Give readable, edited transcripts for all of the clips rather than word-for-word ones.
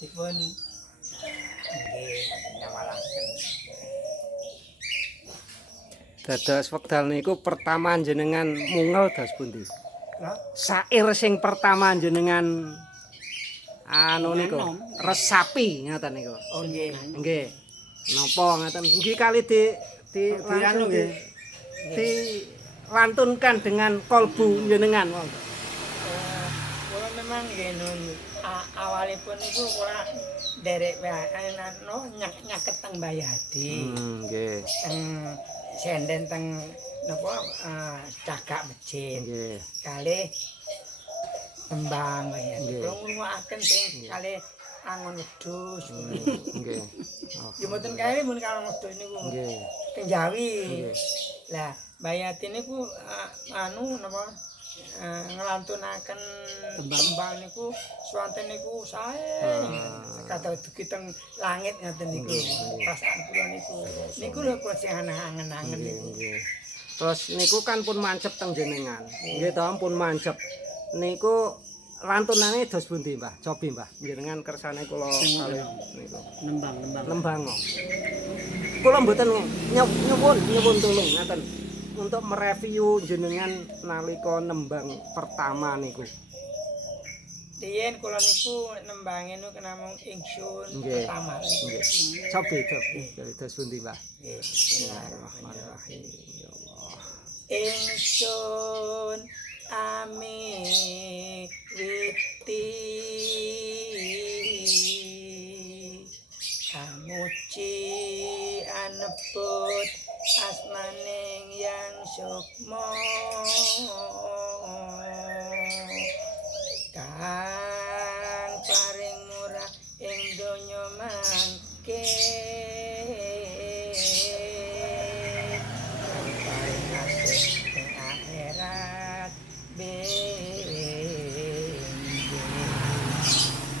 dipun nggih nyawalaken. Dados wekdal niku pertama jenengan mungel dos pundi? Lha Sair sing pertama jenengan anu niku resapi ngaten niku. oh nggih. Nggih. Napa ngaten? Nggih kali langsung nggih. dilantunkan dengan kolbu jenengan. Kula memang nggih nun awalipun niku kula derek nyaket teng Bayadi. Nggih. Senden teng napa cagak masjid. Nggih. Kalih tembang Bayadi. Nggih. Kula ngrungokaken sing kalih angon wedhus. Nggih. Ya mboten kae mun kalih wedhus niku. Nggih. Teng Jawi. Nggih. Lah Bayati niku anu napa nglantunaken tembang niku swanten niku sae kata dugi teng langit ngaten niku perasaan kula niku niku lho kula sing angen-angen niku. Terus niku kan pun mancep teng jenengan. Nggih to pun mancep. Niku lantunane dos pundi, Mbah? Cobi, Mbah. Jenengan kersane kula kalih niku. Nembang. Kula mboten nyuwun tulung ngaten. Untuk mereview jenengan nalika nembang pertama niku. Riyen kula niku nembange niku namung ingsun pertama. Nggih. Cobi. Dari dos pundi, Mbah? Nggih. Bismillahirrahmanirrahim. Ya Allah. Ingsun ami witi amuci anebut asmaning yang sukma kang paring murah ing donya mangke kang paring asih ing akhirat benjing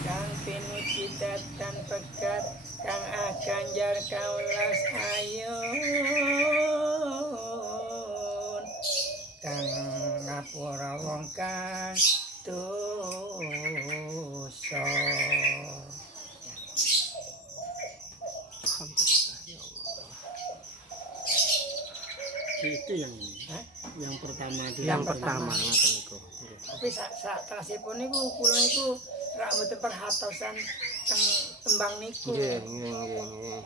kang pinuji datan pegat kang akanjar kaulas ayun kang ngapura wong kang dosa. Alhamdulillah ya Allah. Itu yang ini. Yang pertama itu. Yang pertama ngaten niku. Nggih. Tapi sak tasipun niku kula niku rak mboten perhatosan teng tembang niku. Nggih.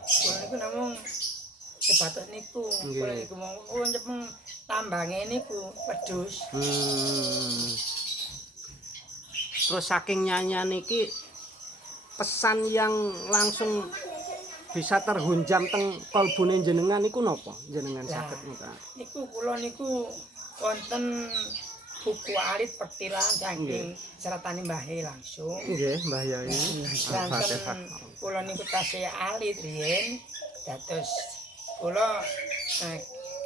Kula niku namung sebatas niku. Kula niku mau nyepeng tambange niku wedhus. Terus saking nyanyian iki pesan yang langsung bisa terhunjam teng kolbune jenengan niku napa jenengan saged nika? Niku kula niku wonten buku alit petilan saking seratane Mbah He langsung. Nggih, Mbah Yai. Santen kula niku tasih alit riyen dados kula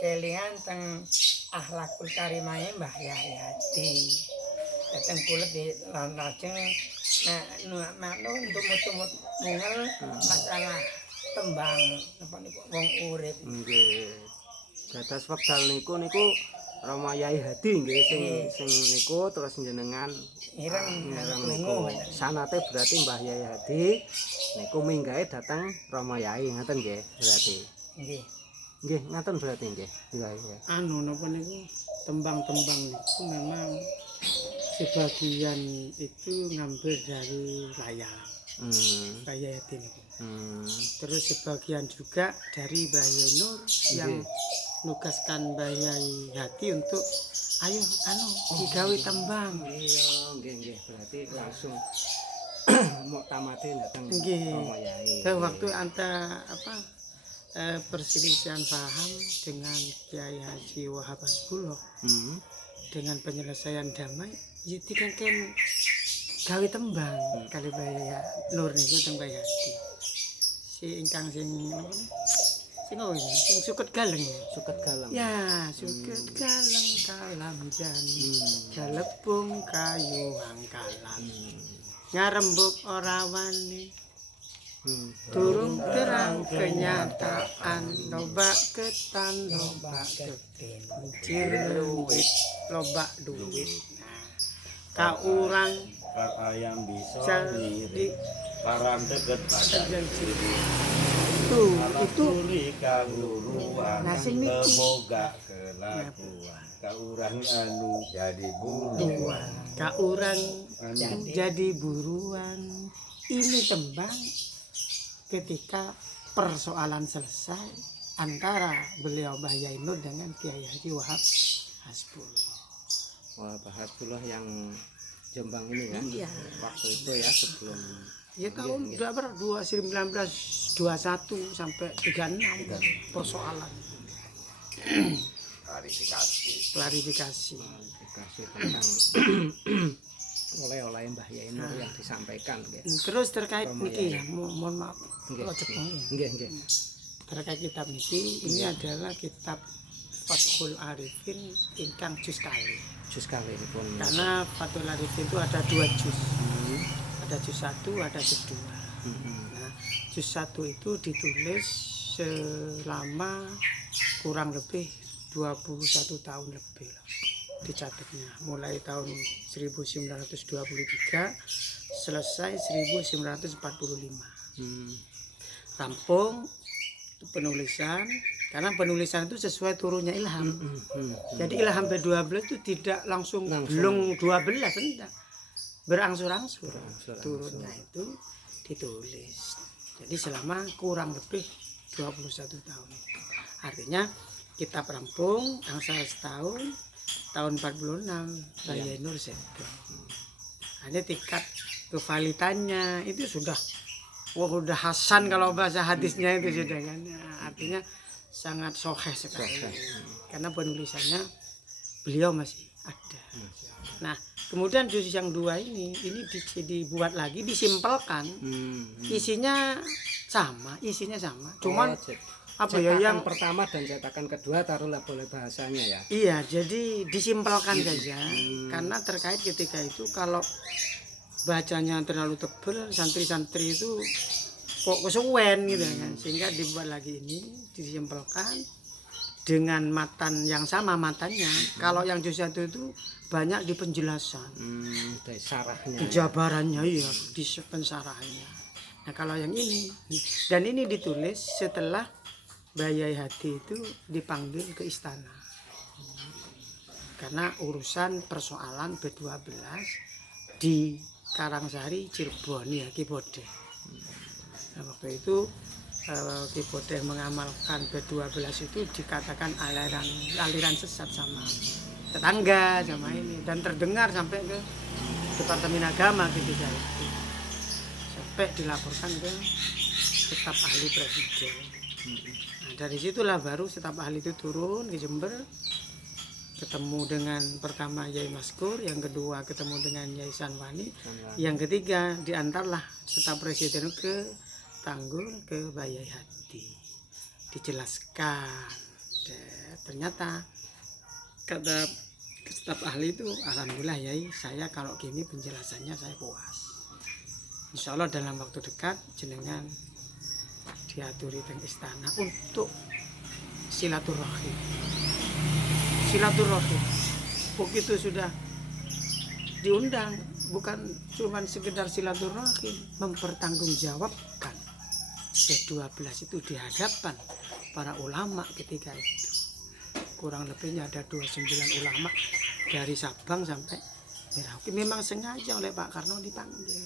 kelingan teng akhlakul karimahe Mbah Yayati. Dateng kula di lajeng untuk mutu-mut mungel masalah tembang napa niku wong urip. Nggih. Dados wekdal niku Rama Yai Hadi nggih sing niku terus jenengan Ireng niku. Sanate berarti Mbah Yai Hadi niku minggahe dateng Rama Yai ngaten nggih berarti. Nggih. Nggih, ngaten berarti nggih. Iya. Anu napa niku tembang-tembang niku memang sebagian itu ngambil dari layang. Bayai niku. Terus sebagian juga dari Bayai Nur yang nugaskan Bayai Hati untuk ayo digawe tembang. Iya, nggih. Berarti langsung muktamate dateng Nggih. Rama Yai. Waktu perselisihan paham dengan Kiai Haji Wahab Hasbullah dengan penyelesaian damai ya dikangken gawe tembang kali Bayai Nur niku teng Bayai Hati. Si ingkang sing suket galeng. Ya, suket galeng kalam jani. Galepung kayu angkalan. Nyarembuk ora wani. Turung terang kenyataan loba ketan loba ketin. Ciluwit loba duit. Ka urang kar ayam bisa di ngirit karang deket pada itu tuli kaguruan Nah, sing niki. keboga kelakuan kaurang anu jadi buruan buruan ka orang anu jadi buruan. Ini tembang ketika persoalan selesai antara beliau Mbah Yai Nur dengan Kiai Haji Wahab Hasbullah. Wah, Hasbullah yang Jombang ini ya. Iya. Waktu itu ya sebelum Ya tahun berapa? 1921 sampai 36 persoalan klarifikasi dikasih tentang oleh Mbah Yai Nur yang disampaikan gitu. Terus terkait niki ya, mohon maaf Nggih, kalau cepeng ya. Nggih. Terkait kitab niki ini adalah kitab Fathul Arifin ingkang juz kali. Jus kali ini pun Karena Fathul Arifin itu ada 2 juz. Ada juz 1, ada juz 2. Nah, juz 1 itu ditulis selama kurang lebih 21 tahun lebih lah dicatatnya, mulai tahun 1923 selesai 1945. Rampung penulisan, karena penulisan itu sesuai turunnya ilham. Jadi ilham B12 itu tidak langsung belum 12, enggak, berangsur-angsur turunnya itu ditulis. Jadi selama kurang lebih 21 tahun itu. Artinya kitab rampung angsal setahun, tahun 46 Mbah Yai Nur sedo. Ini tingkat kevalitannya itu sudah udah hasan kalau bahasa hadisnya itu sudah kan. Artinya sangat soheh sekali. Karena penulisannya beliau masih ada. Nah, kemudian juz yang 2 ini dibuat lagi, disimpelkan. Isinya sama. Cuman apa ya yang pertama dan cetakan kedua taruhlah boleh bahasanya ya. Iya, jadi disimpelkan saja. Karena terkait ketika itu kalau bacanya terlalu tebal, santri-santri itu kok kesuwen gitu kan. Sehingga dibuat lagi ini, disimpelkan dengan matan yang sama matannya. Kalau yang juz 1 itu banyak di penjelasan. Dari sarahnya. Jabarannya ya, di pensarahannya. Nah, kalau yang ini, dan ini ditulis setelah Mbah Yai Hadi itu dipanggil ke istana karena urusan persoalan B12 di Karangsari Cirebon ya Ki Bodeh. Nah, waktu itu Ki Bodeh mengamalkan B12 itu dikatakan aliran sesat sama tetangga sama ini, dan terdengar sampai ke Departemen Agama ketika itu, sampai dilaporkan ke staf ahli presiden. Nah, dari situlah baru staf ahli itu turun ke Jember, ketemu dengan pertama Yai Maskur, yang kedua ketemu dengan Yai Sanwani, yang ketiga diantarlah staf presiden ke Tanggul ke Mbah Yai Hadi. Dijelaskan, ternyata kata staf ahli itu, alhamdulillah Yai, saya kalau gini penjelasannya saya puas. Insya Allah dalam waktu dekat jenengan diaturi teng istana untuk silaturahim. Begitu sudah diundang, bukan cuma sekedar silaturahim, mempertanggungjawabkan B12 itu di hadapan para ulama ketika itu. Kurang lebihnya ada 29 ulama dari Sabang sampai Merauke. Memang sengaja oleh Pak Karno dipanggil.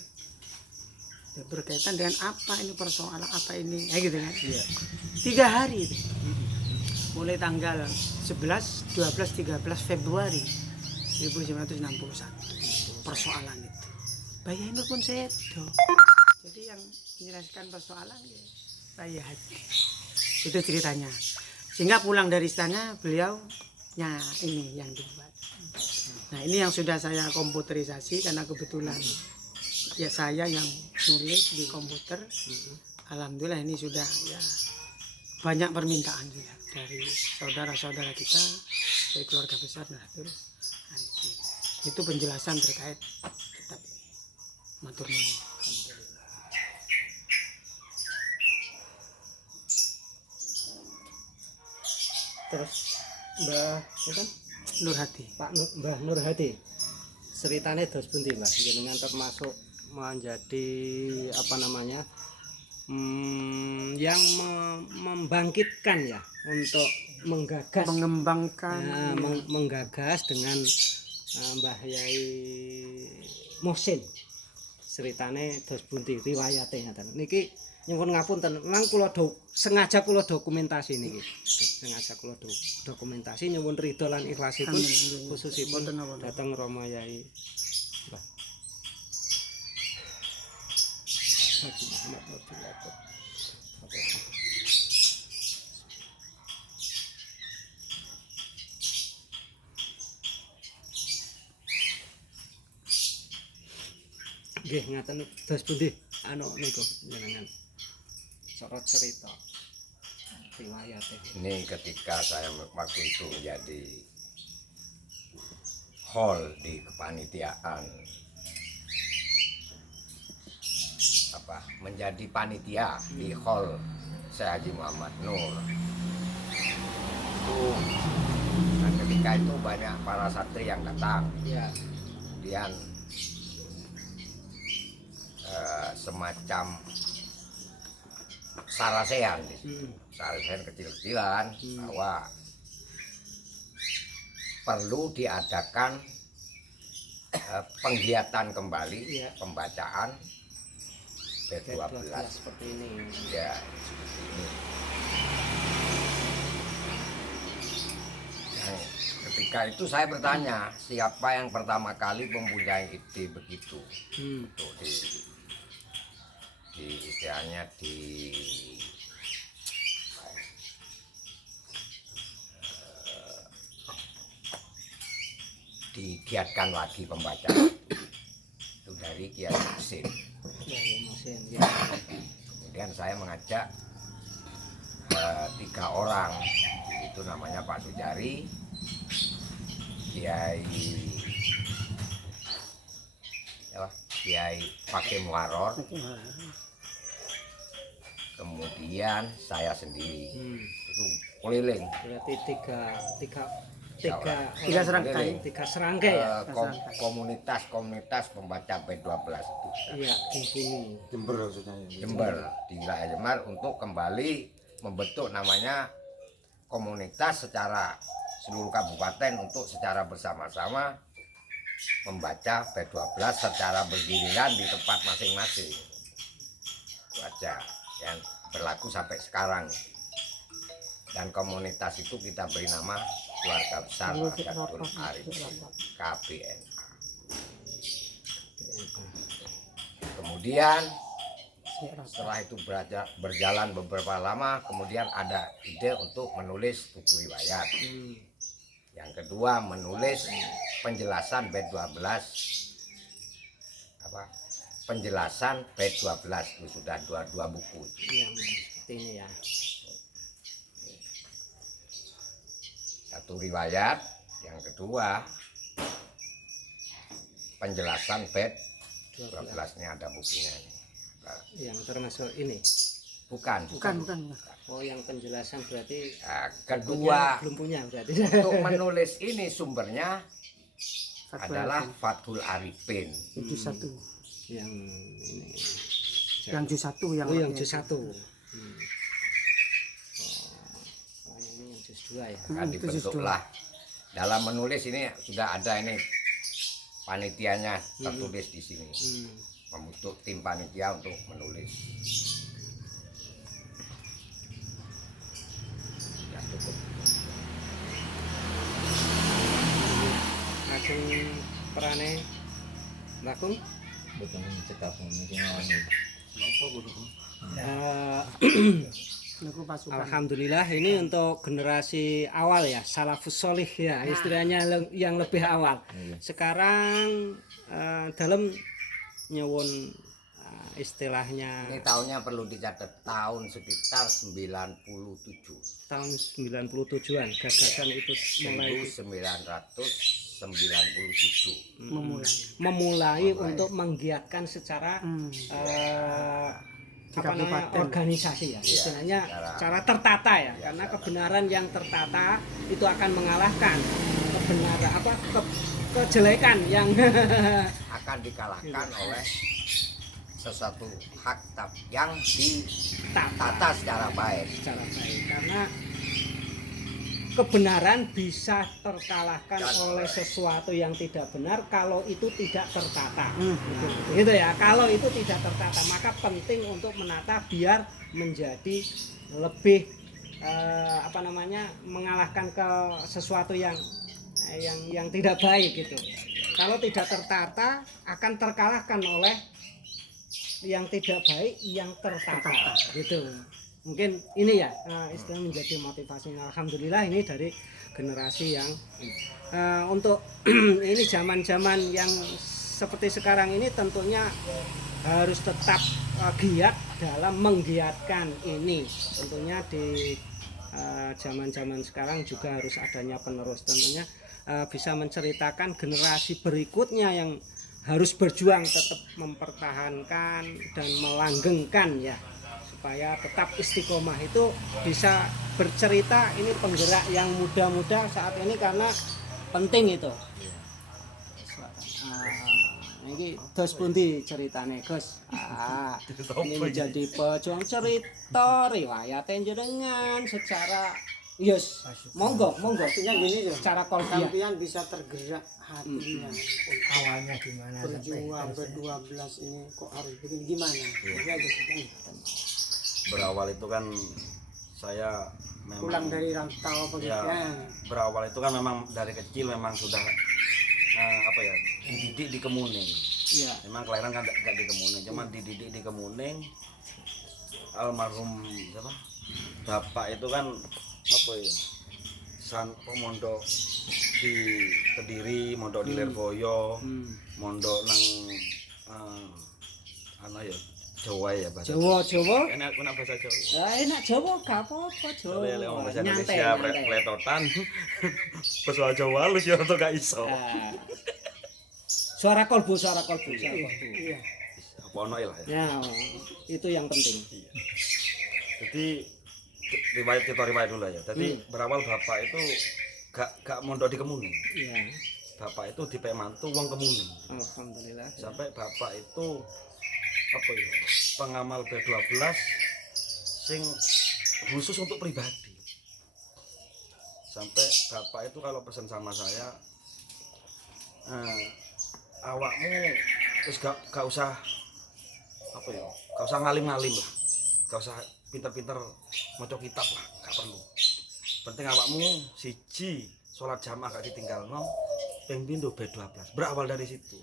Ya, berkaitan dengan apa ini persoalan, apa ini, ya gitu kan. 3 hari itu. Mulai tanggal 11, 12, 13 Februari 1961 persoalan itu. Mbah Yai Nur pun sedo. Jadi yang menjelaskan persoalan ya Mbah Yai Hadi. Itu ceritanya. Sehingga pulang dari istana beliau ini yang dibuat. Nah, ini yang sudah saya komputerisasi karena kebetulan ya saya yang nulis di komputer. Alhamdulillah ini sudah ya banyak permintaan juga dari saudara-saudara kita, dari keluarga besar Nahdlatul Arifin. Itu penjelasan terkait kitab ini. Matur nuwun. Terus Mbah Nur Hadi. Mbah Nur Hadi ceritanya dos pundi Mbah jenengan termasuk menjadi apa namanya yang membangkitkan ya untuk menggagas mengembangkan menggagas dengan Mbah Yai Muhsin ceritane dos pundi riwayate ngaten niki nyuwun ngapunten memang sengaja kula dokumentasi niki sengaja kula dokumentasi nyuwun ridho lan ikhlasipun khususipun dhateng Rama Yai Mbah Haji Muhammad Abdullah. Nggih ngaten dos pundi anu niku jenengan sorot cerita riwayate. Ini ketika saya waktu itu menjadi hall di kepanitiaan menjadi panitia di hall Syekh Haji Muhammad Nur itu, dan ketika itu banyak para santri yang datang Ya. kemudian semacam sarasean sarasean kecil-kecilan bahwa perlu diadakan penggiatan kembali pembacaan B12 seperti ini. Ya, seperti ini. Nah, ketika itu saya bertanya, siapa yang pertama kali mempunyai ide begitu untuk di istilahnya digiatkan lagi pembacaan itu dari Kiai Muhsin. Kemudian saya mengajak 3 orang, itu namanya Pak Sujari, Kiai Pakai Muaror, kemudian saya sendiri itu keliling. Berarti tiga serangkai. Tiga serangkai ya. Komunitas pembaca B12 itu. Iya, di sini. Jember, di wilayah Jember untuk kembali membentuk namanya komunitas secara seluruh kabupaten untuk secara bersama-sama membaca B12 secara bergiliran di tempat masing-masing. Itu aja yang berlaku sampai sekarang. Dan komunitas itu kita beri nama Keluarga Besar Nahdlatul Arifin KBNA. Kemudian setelah itu berjalan beberapa lama, kemudian ada ide untuk menulis buku riwayat. Yang kedua menulis penjelasan B12, penjelasan B12 itu sudah dua buku. Yang seperti ini ya. Satu riwayat, yang kedua penjelasan B12 ini ada bukunya ini. Yang termasuk ini. Bukan. Oh, yang penjelasan berarti kedua belum punya berarti. untuk menulis ini sumbernya adalah Fathul Arifin. Itu satu. Yang ini. Yang juz 1 yang yang juz 1. Ini juz 2 ya. Nah, dibentuklah dalam menulis ini sudah ada ini panitianya tertulis di sini. Membentuk tim panitia untuk menulis. Ya cukup. Langsung perane Bakung. Betul cetak mungkin ngawani. Alhamdulillah ini untuk generasi awal ya, salafus sholih ya, istilahnya yang lebih awal. Sekarang dalam nyewon istilahnya Ini tahunnya perlu dicatat tahun sekitar 97. tahun 97-an gagasan itu mulai 1997 memulai untuk menggiatkan secara organisasi ya, istilahnya cara tertata ya, karena kebenaran yang tertata itu akan mengalahkan kebenaran apa kejelekan yang akan dikalahkan oleh sesuatu hak yang ditata secara baik. secara baik, karena kebenaran bisa terkalahkan oleh sesuatu yang tidak benar kalau itu tidak tertata. Gitu ya. Kalau itu tidak tertata, maka penting untuk menata biar menjadi lebih mengalahkan ke sesuatu yang tidak baik gitu. Kalau tidak tertata akan terkalahkan oleh yang tidak baik yang tertata gitu. Mungkin ini ya istilah menjadi motivasi. Alhamdulillah ini dari generasi yang untuk ini zaman-zaman yang seperti sekarang ini tentunya harus tetap giat dalam menggiatkan ini. Tentunya di zaman-zaman sekarang juga harus adanya penerus, tentunya bisa menceritakan generasi berikutnya yang harus berjuang tetap mempertahankan dan melanggengkan ya, supaya tetap istiqomah itu bisa bercerita ini penggerak yang muda-muda saat ini karena penting itu. Ini terus pundi ceritane Gus. Ini menjadi pejuang cerita riwayat jenengan secara yes, monggo tinggal gini secara kolbiah. Sampean bisa tergerak hatinya. Awalnya gimana? Berjuang ber-12 ini kok harus bikin gimana? Ya, berawal itu kan saya memang pulang dari rantau begitu ya, berawal itu kan memang dari kecil memang sudah dididik di Kemuning. Iya. Memang kelahiran kan gak di Kemuning, cuman dididik di Kemuning. Almarhum siapa? Bapak itu kan mondok di Kediri, mondok di Lirboyo, mondok nang Jawa ya bahasa Jawa. Enak bahasa Jawa. Enak Jawa gak apa-apa Jawa. Lele bahasa Indonesia pletotan. Bahasa Jawa halus ya ora gak iso. Suara kolbu. iya. Apa ono lah ya. Ya, itu yang penting. Jadi riwayat dulu ya. Jadi berawal bapak itu gak mondok di Kemuning. Iya. Bapak itu dipek mantu wong Kemuning. Alhamdulillah. Sampai bapak itu pengamal B12 sing khusus untuk pribadi. Sampai bapak itu kalau pesan sama saya, awakmu terus gak usah gak usah ngalim-ngalim lah, gak usah pinter-pinter maca kitab lah, gak perlu. Penting awakmu siji sholat jamaah gak ditinggalno, ping pindho B12. Berawal dari situ.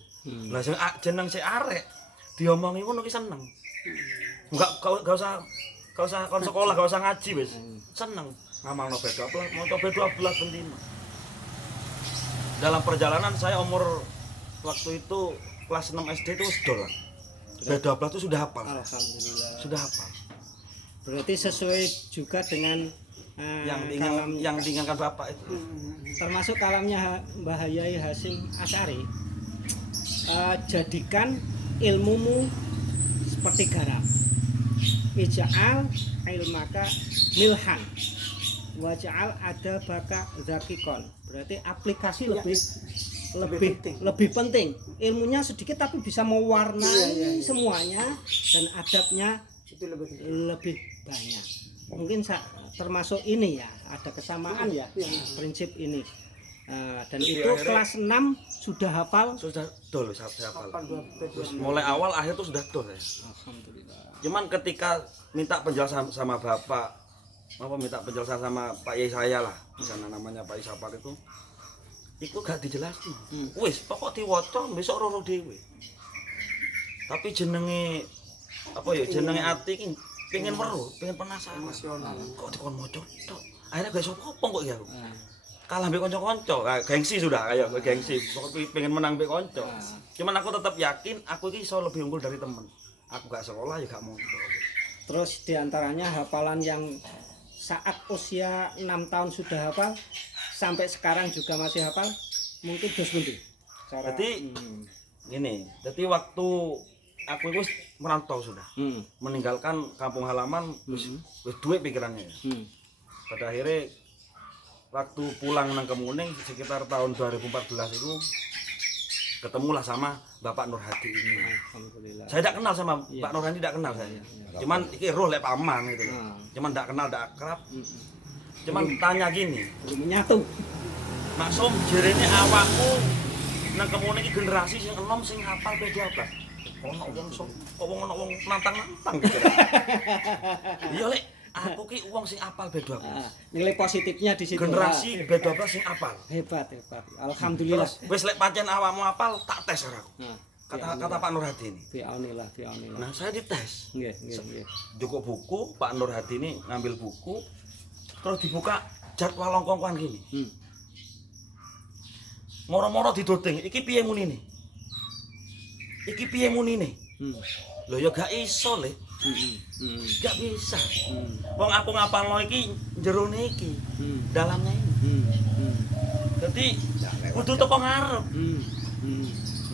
Lah sing jeneng sik arek diomongi ngono ki seneng. Gak usah kon sekolah, gak usah ngaji wis. Seneng ngamalno B12, maca B12 penting. Dalam perjalanan saya umur waktu itu kelas 6 SD itu sudah lah. B12 itu sudah hafal. Alhamdulillah. Sudah hafal. Berarti sesuai juga dengan yang diinginkan Bapak itu. Termasuk kalamnya Mbah Yai Hasyim Asy'ari. Jadikan ilmumu seperti garam. Ija'al ilmaka milhan. Waja'al adabaka zakikon. Berarti aplikasi lebih penting. Ilmunya sedikit tapi bisa mewarnai semuanya, dan adabnya Itu lebih banyak. Mungkin termasuk ini ya, ada kesamaan ya prinsip ini. Dan jadi itu akhirnya, kelas 6 sudah hafal. Sudah dol saya hafal. Terus Mulai awal akhir tuh sudah dol saya. Alhamdulillah. Cuman ketika minta penjelasan sama Bapak, minta penjelasan sama Pak Yai saya lah, di sana namanya Pak Isapar itu gak dijelasin. Wis pokok diwaca besok roro dhewe. Tapi jenenge jenenge ati iki pengen weruh, pengen penasaran. Kok dikon maca tok. Akhirnya gak iso apa kok ya. Kalah mbek kanca-kanca, gengsi sudah kayak gengsi. Pokoknya pengen menang mbek kanca. Cuman aku tetap yakin aku iki iso lebih unggul dari temen. Aku gak sekolah ya gak mondok. Terus diantaranya hafalan yang saat usia 6 tahun sudah hafal sampai sekarang juga masih hafal, mungkin dos pundi? Jadi gini, jadi waktu aku itu merantau sudah, meninggalkan kampung halaman, wis duwe pikirannya. Pada akhirnya waktu pulang nang Kemuning sekitar tahun 2014 itu ketemulah sama Bapak Nur Hadi ini. Alhamdulillah. Saya tidak kenal sama Pak Nur Hadi, tidak kenal saya. Cuman iki roh lek paman gitu. Cuman tidak kenal, tidak akrab. Cuman tanya gini, Menyatu. Maksum jerene awakmu nang Kemuning iki generasi sing enom sing hafal P12. Ono wong sok, ono wong nantang-nantang gitu. Iya lek aku ki wong sing apal B12. Nilai positifnya di situ. Generasi B12 sing apal. Hebat. Alhamdulillah. Wis lek pancen awakmu apal tak tes karo aku. Nah, Kata Pak Nur Hadi ini. bi'aunillah. Nah, saya dites. Nggih. Cukup buku, Pak Nur Hadi ini ngambil buku terus dibuka jadwal longkong gini. Moro-moro didodeng, iki piye munine? Iki piye munine? Lho ya gak iso, Le. Gak bisa. Wong aku ngapalno iki jerone iki, dalamnya ini. Jadi kudu teko ngarep.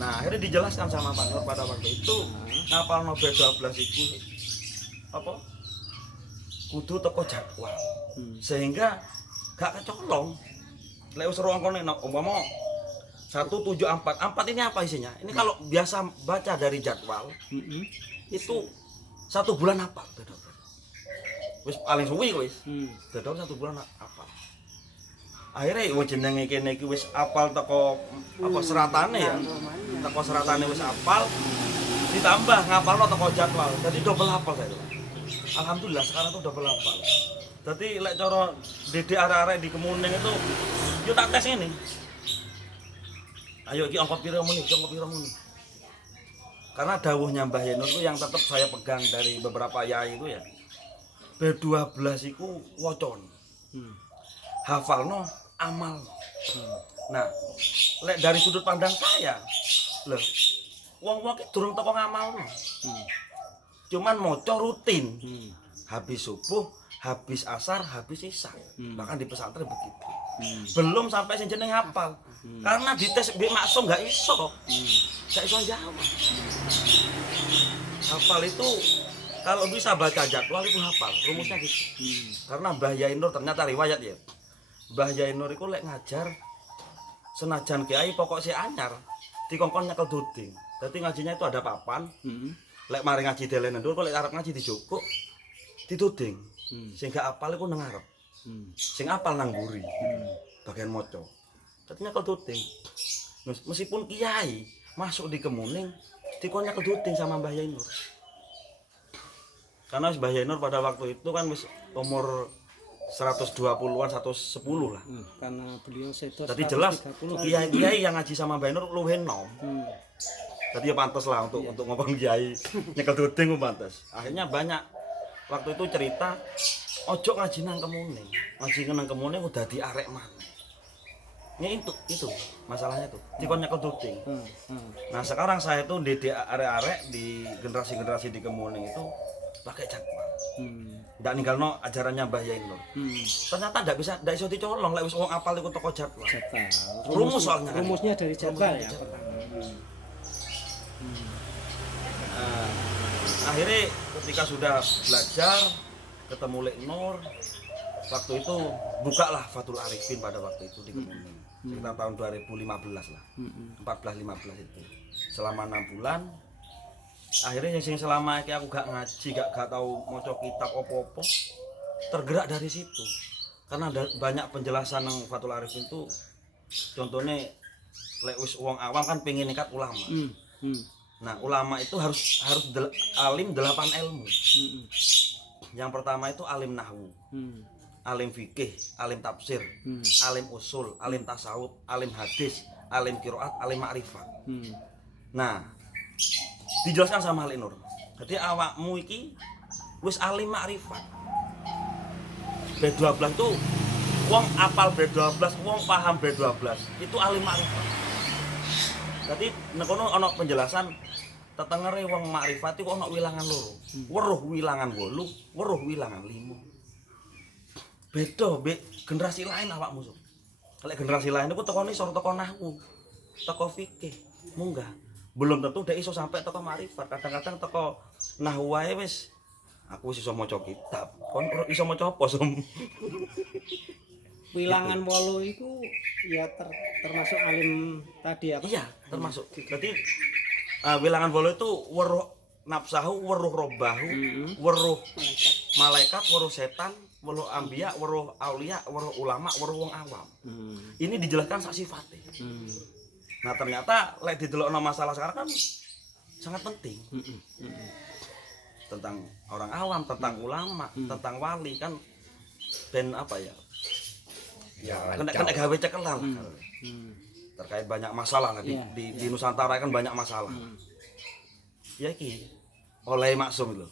Nah, akhirnya dijelaskan sama Pak Nur pada waktu itu, ngapalno B12 iku apa? Kudu teko jadwal. Sehingga gak kecolong. Lek wis rongkone umpama 174. 4 ini apa isinya? Ini kalau biasa baca dari jadwal, itu 1 bulan hafal B12. Wis paling suwi wis. B12 1 bulan hafal. Akhirnya wis jenenge kene iki wis apal teko apa seratane ya. Teko seratane wis apal ditambah ngapalno teko jadwal. Jadi double hafal saya itu. Alhamdulillah sekarang tuh double hafal. Jadi lek cara dedek arek-arek di Kemuning itu yo tak tes ini. Ayo iki angka pira muni, angka pira muni. Karena dawuhnya Mbah Yenur itu yang tetap saya pegang dari beberapa yai itu ya. B12 iku wocon. Hafalno amal. Nah, lek dari sudut pandang saya, lho, wong-wong iki durung teko ngamalno. Cuman maca rutin. Habis subuh, habis asar, habis isya. Bahkan di pesantren begitu. Belum sampai sing jeneng hafal. Karena dites Mbak Maksum gak iso. Gak iso jawab. Hafal itu kalau bisa baca jadwal itu hafal, rumusnya gitu. Karena Mbah Yai Nur ternyata riwayat ya. Mbah Yai Nur itu lek ngajar senajan kiai pokok si anyar dikongkon nyekel duding. Dadi ngajinya itu ada papan. Lek mari ngaji delenen ndur, kok lek arep ngaji dijoko dituding. Sing gak apal iku nang ngarep. Sing apal nang mburi. Bagian maca. Dadi nyekel duding. Meskipun kiai masuk di Kemuning dikon nyekel duding sama Mbah Yai Nur. Karena Mbah Yai Nur pada waktu itu kan wis umur 120-an, 110 lah. Karena beliau sedo. Jadi jelas kiai yang ngaji sama Mbah Yai Nur luwih enom. Jadi ya pantas lah untuk ngomong kiai nyekel duding ku pantas. Akhirnya banyak waktu itu cerita ojo ngaji nang Kemuning. Ngaji nang Kemuning udah diarek maneh. Ini itu masalahnya tuh. Dikon nyekel duding. Nah, sekarang saya tuh di arek-arek di generasi-generasi di Kemuning itu pakai jadwal. Ndak ninggalno ajarannya Mbah Yai Nur. Ternyata ndak iso dicolong lek wis wong apal iku teko jadwal. Rumus soalnya. Rumusnya dari jadwal ya. Nah, akhirnya ketika sudah belajar ketemu Lek Nur, waktu itu bukalah Fathul Arifin pada waktu itu di Kemuning. Sekitar tahun 2015 lah. 14-15 itu. Selama 6 bulan akhirnya yang selama ini aku gak ngaji, gak tahu maca kitab apa-apa, tergerak dari situ. Karena ada banyak penjelasan yang Fathul Arifin itu, contohnya lek wis wong awam kan pengen nikat ulama. Nah, ulama itu harus alim 8 ilmu. Yang pertama itu alim nahwu, alim fikih, alim tafsir, alim usul, alim tasawuf, alim hadis, alim qiraat, alim ma'rifat. Nah, dijelaskan sama Lek Nur. Jadi awakmu iki wis alim ma'rifat. B12 itu wong apal B12, wong paham B12, itu alim ma'rifat. Jadi nekono ana penjelasan tetengere wong ma'rifat iku ana wilangan loro. Weruh wilangan 8, weruh wilangan 5. Beda generasi lain awakmu. Kalau generasi lain itu teko nisor, teko nahwu, teko fikih, munggah. Belum tentu udah iso sampai teko ma'rifat. Kadang-kadang teko nahwu wae wis aku wis iso maca kitab. Kon iso maca apa, Som? Wilangan 8 itu ya termasuk alim tadi apa? Iya, termasuk. Berarti wilangan 8 itu weruh nafsahu, weruh robahu, weruh malaikat, weruh setan, weruh ambiya, weruh aulia, weruh ulama, weruh wong awam. Ini dijelaskan sak sifate. Nah, ternyata lek didelokno masalah sekarang kan sangat penting. Tentang orang awam, tentang ulama, tentang wali kan ben apa ya? Ya, kena gawe cekelan terkait banyak masalah lah di Nusantara kan banyak masalah. Ya iki oleh maksum lho.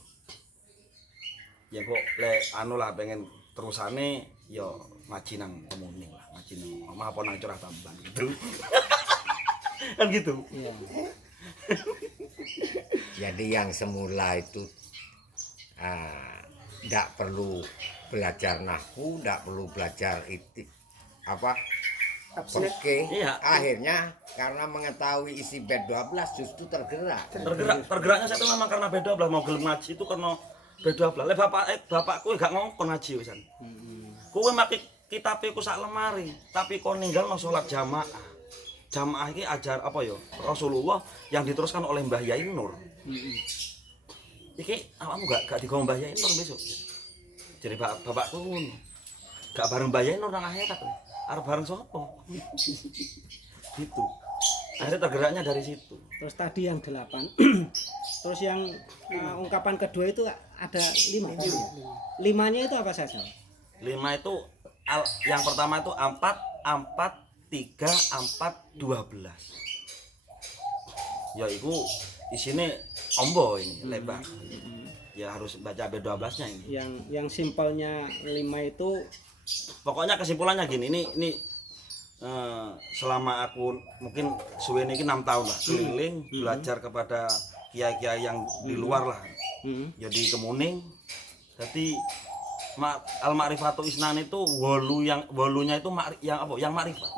Ya kok le anu lah pengen terusane yo ngaji nang kemuning lah, ngaji nang omah apa nang curah tambang gitu. Kan gitu. Iya. Jadi yang semula itu tidak perlu belajar nahwu, tidak perlu belajar perke. Iya. Akhirnya karena mengetahui isi bait 12 justru tergerak. Tergeraknya saya itu memang karena beda belah mau gelem ngaji itu karena beda belah. Le bapakku gak ngongkon ngaji wisan. Kowe make kitabe ku sak lemari, tapi kon ninggalno salat jamaah. Jamaah iki ajar apa ya? Rasulullah yang diteruskan oleh Mbah Yai Nur. Iki awakmu gak digawe Mbah Yai Nur besok. Jadi bapakku ngono. Gak bareng Mbah Yai Nur nang akhirat. Arep bareng sapa? Gitu. Akhirnya tergeraknya dari situ. Terus tadi yang 8. Terus yang ungkapan kedua itu ada 5 kan? 5-nya itu apa saja? 5 itu yang pertama itu 4, 4, 3, 4, 12. Ya itu isinya ombo ini lebar. Ya harus baca B12-nya ini. Yang simpelnya 5 itu Pokoknya kesimpulannya gini, ini selama aku mungkin suwe ini 6 tahun lah keliling belajar kepada kiai-kiai yang di luar lah. Jadi kemuning. Jadi al-ma'rifatu isnan itu wolunya itu yang ma'rifat.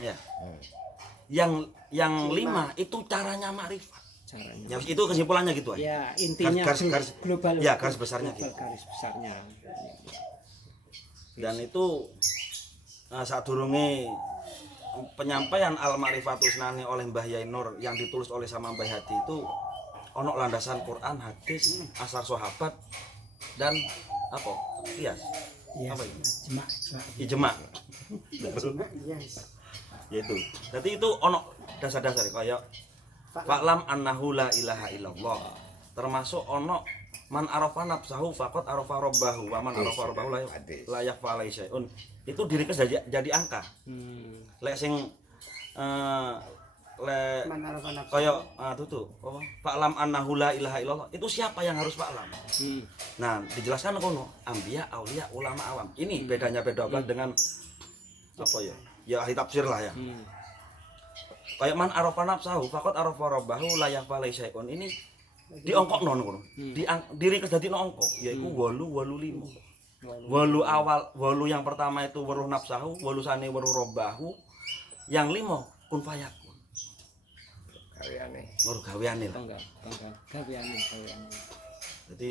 Ya. Yang 5 itu caranya ma'rifat. Ya, itu kesimpulannya gitu aja. ya intinya Garis global. Ya, garis besarnya gitu. Garis besarnya. Dan itu saat durunge penyampaian al-ma'rifatu isnani oleh Mbah Yai Nur yang ditulis oleh sama Mbah Hadi itu ono landasan Quran, hadis, asar sahabat dan apa? Qiyas. Apa itu? Ijma. Yaitu. Jadi itu ono dasar-dasar kayak fa'lam annahu la ilaha illallah. Termasuk ono man arafa nafsahu faqad arafa rabbahu wa man arafa rabbahu la yakfa alai syai'un. Itu dirikes jadi angka. Lek sing lek kaya tutu apa fa'lam annahu la ilaha illallah itu siapa yang harus fa'lam. Nah, dijelaskan kono ambiya, aulia, ulama, awam. Ini bedanya dengan apa ya? Ya ahli tafsir lah ya. Kayak man arafa nafsahu faqad arafa rabbahu la yakfa alai syai'un ini diongkokno ngono. Dirikes dadi angka yaiku 885. 8 awal, 8 yang pertama itu weruh nafsahu, 8 sane weruh rabbahu. Yang 5 kun fayakun. Gaweane. Weruh gaweane lah. Gaweane. Jadi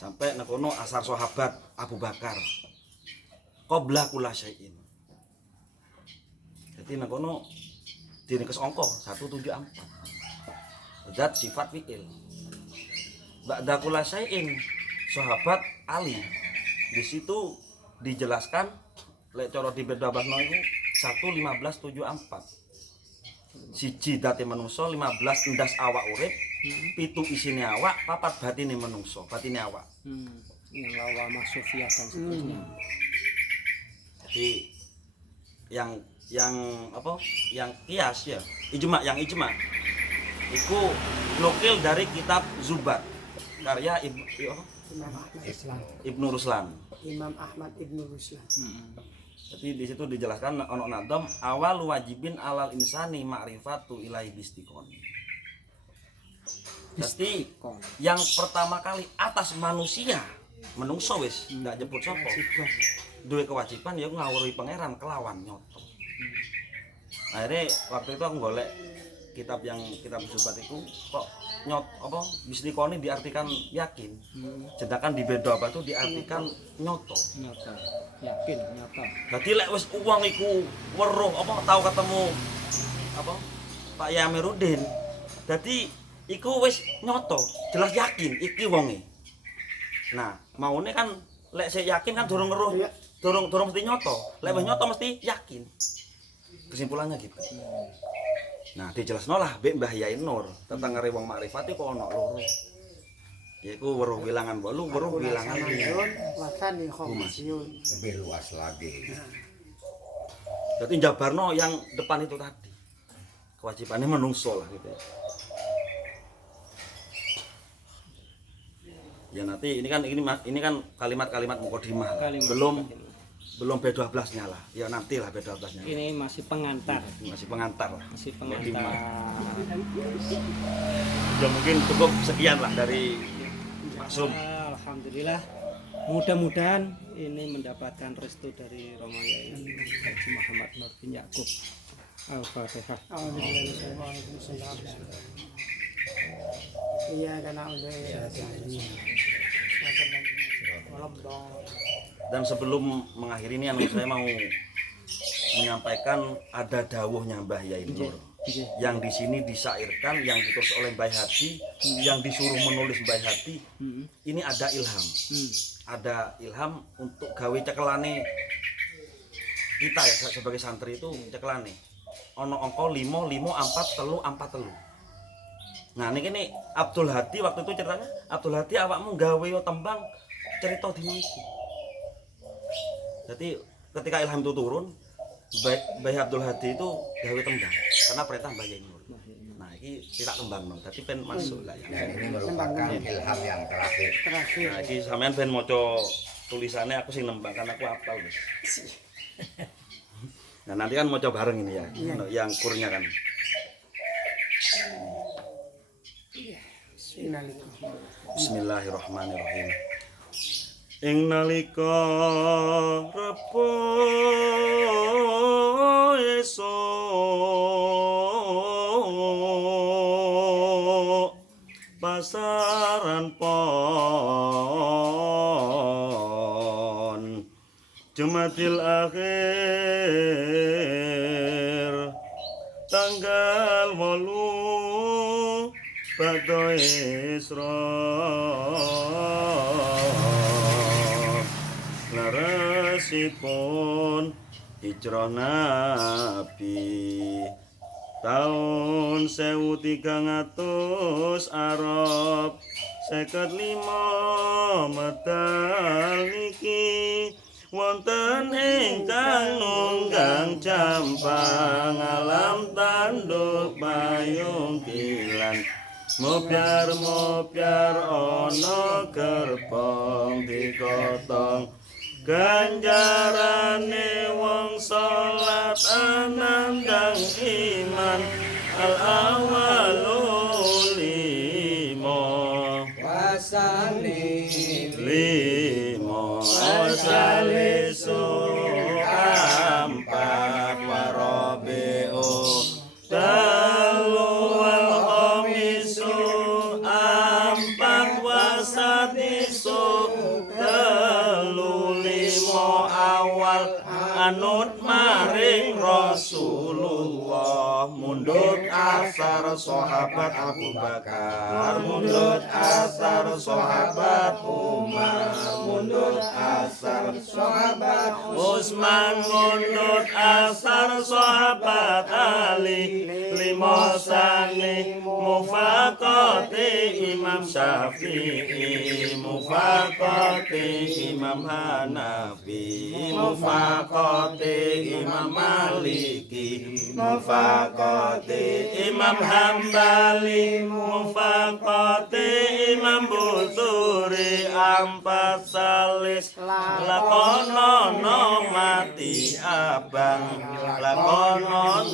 sampai nang kono asar sahabat Abu Bakar. Qabla kula syai'in. Jadi nang kono diringkes angka 174. Zat sifat fi'il. Ba'da kula syai'in sahabat Ali. Di situ dijelaskan lek cara di beda bahno iku 1:1574. Siji date manungsa, 15 endas awak urip, 7 isine awak, 4 batine manungsa, batine awak. Yang lawa masufiyah dan seterusnya. Jadi yang apa? Yang kias ya. Yang ijma. Iku nukil dari kitab Zubat karya Ibnu Ruslan. Imam Ahmad Ibnu Ruslan. Jadi di situ dijelaskan ono nadam awal wajibin alal insani ma'rifatu ilahi bistikon. Jadi yang pertama kali atas manusia menungso wis ndak jemput sapa. Duwe kewajiban ya ngawruhi pangeran kelawan nyoto. Akhirnya waktu itu aku golek kitab Zubat itu kok bisnikoni diartikan yakin. Sedangkan di Bedo Abah itu diartikan nyoto. Nyata. Yakin, nyata. Dadi lek wis uang iku weruh tahu ketemu Pak Yamirudin. Dadi iku wis nyoto, jelas yakin iki wonge. Nah, maune kan lek sik yakin kan durung ngeruh, durung mesti nyoto. Lek wis nyoto mesti yakin. Kesimpulannya gitu. Nah, dijelasno lah Mbek Mbah Yai Nur tentang ngare wong makrifat iku ana loro. Yaiku weruh wilangan 8, weruh wilangan 5. Wasani khomasyun. Lebih luas lagi. Jadi jabarno yang depan itu tadi. Kewajibannya menungso lah gitu ya. Ya nanti ini kan kalimat-kalimat mukadimah. Belum B12-nya lah. Ya nantilah B12-nya. Ini masih pengantar. Masih pengantar lah. Masih pengantar. Ya mungkin cukup sekian lah dari Pak Sum. Alhamdulillah. Mudah-mudahan ini mendapatkan restu dari Romo Yai Haji Muhammad Nur bin Yakub. Al-Fatihah. Iya karena udah Dan sebelum mengakhiri ini saya mau menyampaikan ada dawuhnya Mbah Yai Nur yang di sini disairkan, yang ditulis oleh Mbah Hadi, yang disuruh menulis Mbah Hadi. Ini ada ilham. Ada ilham untuk gawe cekelane kita ya sebagai santri itu cekelane. Ono angka 5 5 4 3 4 3. Nah ini Abdul Hadi waktu itu ceritanya Abdul Hadi awakmu gawe tembang cerita dina iki. Jadi ketika ilham itu turun, Mbah Abdul Hadi itu gawe tembang karena perintah Mbah Yai Nur. Nah ini tidak tembang no, tapi pen masuk lah ya. Dan ini merupakan ilham yang terakhir. Nah ini sampean ben maca tulisannya aku sing nembang kan aku hafal wis. Nah nanti kan maca bareng ini ya, yang kurnya kan. Bismillahirrahmanirrahim. Ing nalika repo esuk pasaran pon Jumatil akhir tanggal 8 Bado Isra larasipun hijrah Nabi tahun 1300 Arab 55 medal niki wonten ingkang nunggang jampang alam tanduk payung kilan mobyar ana gerbong digotong ganjarane wong salat anandang iman al awalu 5 Wasani 5 wasalisu 4 warabi'u dalu wal khamisu 4 wasadisu dalu 5 awal anut maring Rasulullah mundut asar sahabat Abu Bakar mundut asar sahabat Umar mundut asar sahabat Utsman mundut asar sahabat Ali 5 sani mufaqati Imam Syafi'i mufaqati Imam Hanafi mufaqati Imam Maliki mufaqati Imam Hambali mufaqati Imam Butsuri ampat salis lakonono mati abang lakonon